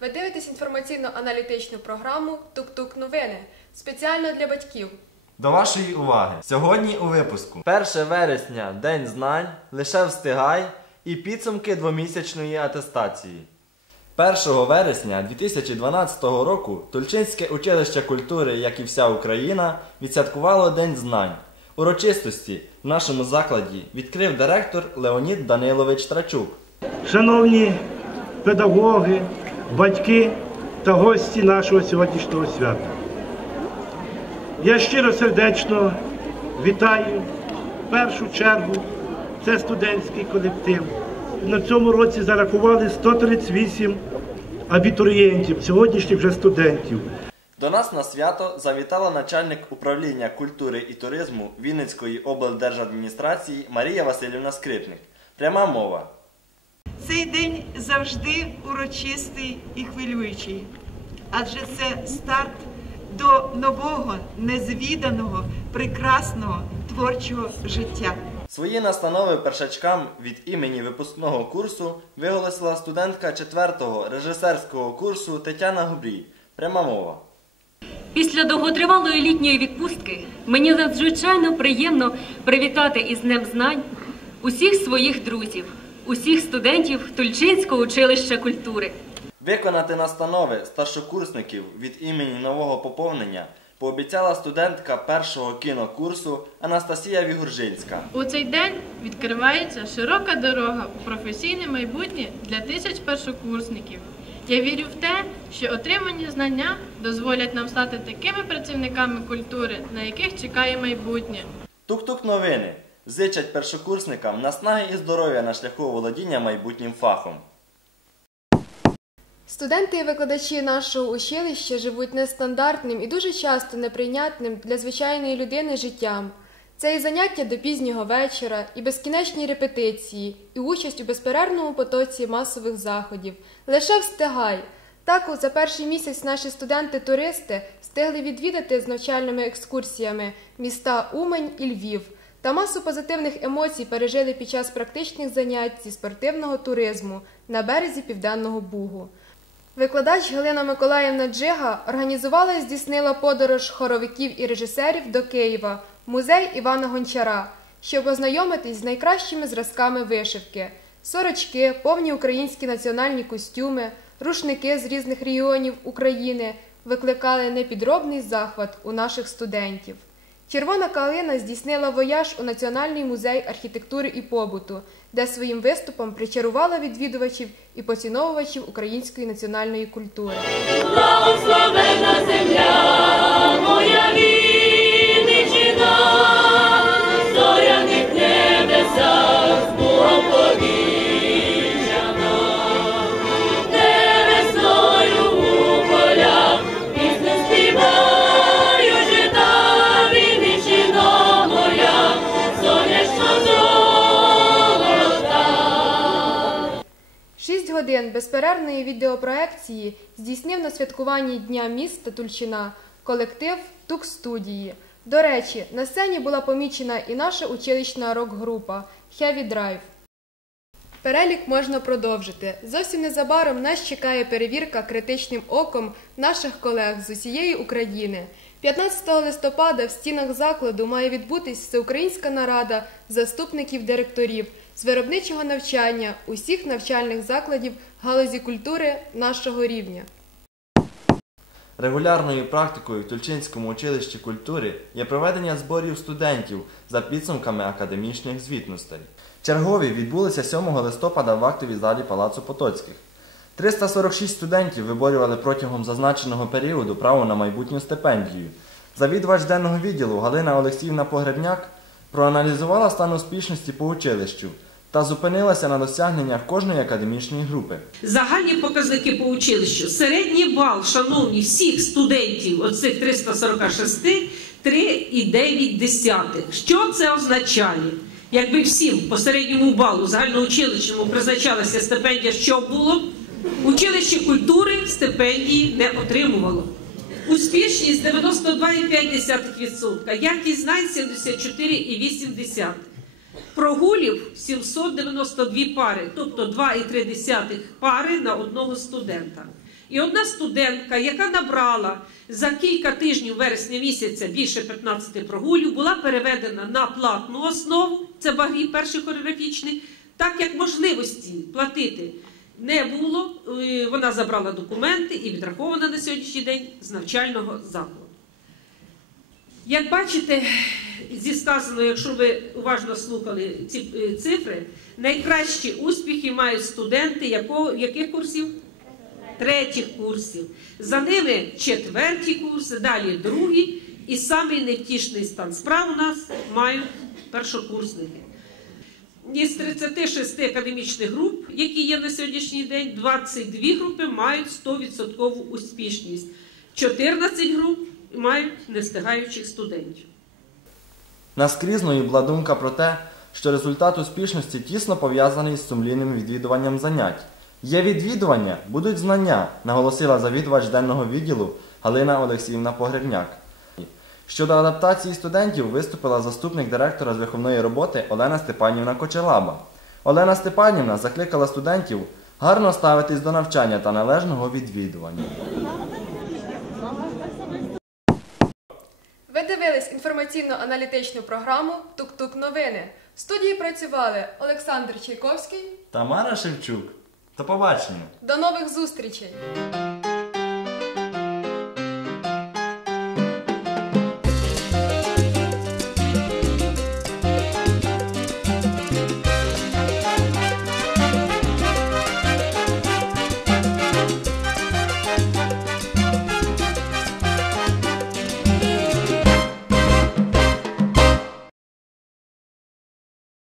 Ви дивитесь інформаційно-аналітичну програму Тук-Тук новини спеціально для батьків. До вашої уваги! Сьогодні у випуску 1 вересня День знань, лише встигай і підсумки двомісячної атестації. 1 вересня 2012 року Тульчинське училище культури, як і вся Україна, відсвяткувало День знань. Урочистості в нашому закладі відкрив директор Леонід Данилович Трачук. Шановні педагоги, батьки та гості нашого сьогоднішнього свята. Я щиро сердечно вітаю в першу чергу це студентський колектив. На цьому році зарахували 138 абітурієнтів, сьогоднішніх вже студентів. До нас на свято завітала начальник управління культури і туризму Вінницької облдержадміністрації Марія Васильівна Скрипник. Пряма мова. Цей день завжди урочистий і хвилюючий, адже це старт до нового, незвіданого, прекрасного творчого життя. Свої настанови першачкам від імені випускного курсу виголосила студентка 4-го режисерського курсу Тетяна Губрій. Пряма мова. Після довготривалої літньої відпустки мені надзвичайно приємно привітати із Днем знань усіх своїх друзів, усіх студентів Тульчинського училища культури. Виконати настанови старшокурсників від імені нового поповнення пообіцяла студентка першого кінокурсу Анастасія Вігуржинська. У цей день відкривається широка дорога у професійне майбутнє для тисяч першокурсників. Я вірю в те, що отримані знання дозволять нам стати такими працівниками культури, на яких чекає майбутнє. Тук-тук новини зичать першокурсникам наснаги і здоров'я на шляху володіння майбутнім фахом. Студенти і викладачі нашого училища живуть нестандартним і дуже часто неприйнятним для звичайної людини життям. Це і заняття до пізнього вечора, і безкінечні репетиції, і участь у безперервному потоці масових заходів. Лише встигай. Так, за перший місяць наші студенти-туристи встигли відвідати з навчальними екскурсіями міста Умень і Львів та масу позитивних емоцій пережили під час практичних занять зі спортивного туризму на березі Південного Бугу. Викладач Галина Миколаївна Джига організувала і здійснила подорож хоровиків і режисерів до Києва, музей Івана Гончара, щоб ознайомитись з найкращими зразками вишивки: сорочки, повні українські національні костюми, рушники з різних регіонів України викликали непідробний захват у наших студентів. Червона калина здійснила вояж у Національний музей архітектури і побуту, де своїм виступом причарувала відвідувачів і поціновувачів української національної культури. Благословена земля, моя Вінниччина, годин безперервної відеопроекції здійснив на святкуванні Дня міста Тульчина колектив Тук студії. До речі, на сцені була помічена і наша училищна рок-група Heavy Drive. Перелік можна продовжити. Зовсім незабаром нас чекає перевірка критичним оком наших колег з усієї України. 15 листопада в стінах закладу має відбутись всеукраїнська нарада заступників директорів з виробничого навчання усіх навчальних закладів галузі культури нашого рівня. Регулярною практикою в Тульчинському училищі культури є проведення зборів студентів за підсумками академічних звітностей. Чергові відбулися 7 листопада в актовій залі Палацу Потоцьких. 346 студентів виборювали протягом зазначеного періоду право на майбутню стипендію. Завідувач денного відділу Галина Олексіївна Погребняк проаналізувала стан успішності по училищу та зупинилася на досягненнях кожної академічної групи. Загальні показники по училищу. Середній бал, шановні, всіх студентів, оцих 346, 3,9. Що це означає? Якби всім по середньому балу загальноучилищному призначалася стипендія, що було? Училище культури стипендії не отримувало. Успішність 92,5%, якість знань 74,8%. Прогулів 792 пари, тобто 2,3 пари на одного студента. І одна студентка, яка набрала за кілька тижнів вересня місяця більше 15 прогулів, була переведена на платну основу, це багрі перший хореографічний, так як можливості платити не було, е, вона забрала документи і відрахована на сьогоднішній день з навчального закладу. Як бачите, зі сказаного, якщо ви уважно слухали ці е, цифри, найкращі успіхи мають студенти якого, яких курсів? Третіх курсів. За ними четверті курси, далі другі. І самий невтішний стан справ у нас мають першокурсники. Із 36 академічних груп, які є на сьогоднішній день, 22 групи мають 100% успішність. 14 груп мають нестигаючих студентів. Наскрізною була думка про те, що результат успішності тісно пов'язаний з сумлінним відвідуванням занять. Є відвідування, будуть знання, наголосила завідувач денного відділу Галина Олексіївна Погребняк. Щодо адаптації студентів виступила заступник директора з виховної роботи Олена Степанівна Кочелаба. Олена Степанівна закликала студентів гарно ставитись до навчання та належного відвідування. Ви дивились інформаційно-аналітичну програму Тук-Тук новини. В студії працювали Олександр Чайковський. Тамара Шевчук. До побачення! До нових зустрічей!